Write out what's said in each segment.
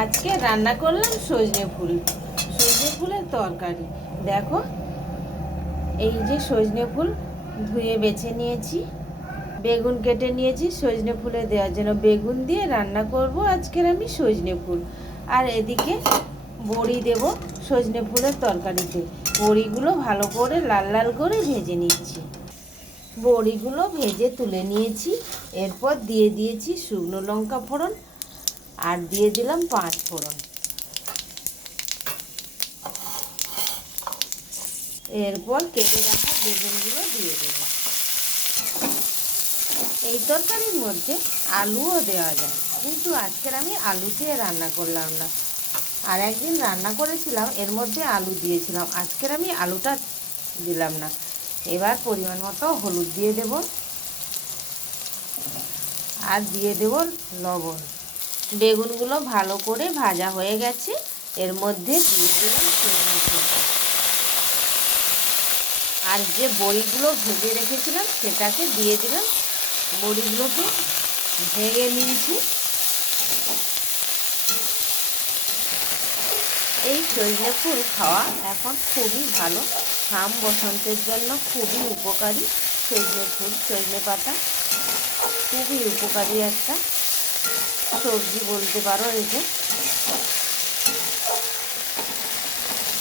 আজকে রান্না করলাম সজনে ফুলের তরকারি। দেখো, এই যে সজনে ফুল ধুয়ে বেছে নিয়েছি, বেগুন কেটে নিয়েছি সজনে ফুলে দেওয়ার জন্য। বেগুন দিয়ে রান্না করব আজকের আমি সজনে ফুল। আর এদিকে বড়ি দেব সজনে ফুলের তরকারিতে। বড়িগুলো ভালো করে লাল লাল করে ভেজে নিচ্ছি। বড়িগুলো ভেজে তুলে নিয়েছি। এরপর দিয়ে দিয়েছি শুকনো লঙ্কা ফোড়ন আর দিয়ে দিলাম 5 ফোড়ন। এরপর কেটে রাখা বেগুনগুলো দিয়ে দেব। এই তরকারির মধ্যে আলুও দেওয়া যায়, কিন্তু আজকের আমি আলু দিয়ে রান্না করলাম না। আর একদিন রান্না করেছিলাম, এর মধ্যে আলু দিয়েছিলাম। আজকের আমি আলুটা দিলাম না। এবার পরিমাণ মতো হলুদ দিয়ে দেব আর দিয়ে দেব লবণ। বেগুনগুলো ভালো করে ভাজা হয়ে গেছে। এর মধ্যে দিয়ে দিলাম সজনে ফুল আর যে বড়িগুলো ভেজে রেখেছিলাম সেটাকে দিয়ে দিলাম। বড়িগুলোকে ভেঙে নিয়েছি। এই সজনে ফুল খাওয়া এখন খুবই ভালো, ঘাম বসন্তের জন্য খুবই উপকারী। সজনে ফুল, সজনে পাতা খুবই উপকারী একটা সবজি বলতে পারো। এই যে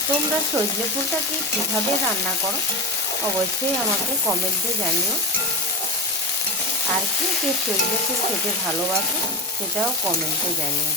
তোমরা সজনে ফুলটাকে কীভাবে রান্না করো অবশ্যই আমাকে কমেন্টে জানিও। আর কে কে সজনে ফুল খেতে ভালোবাসো সেটাও কমেন্টে জানিও।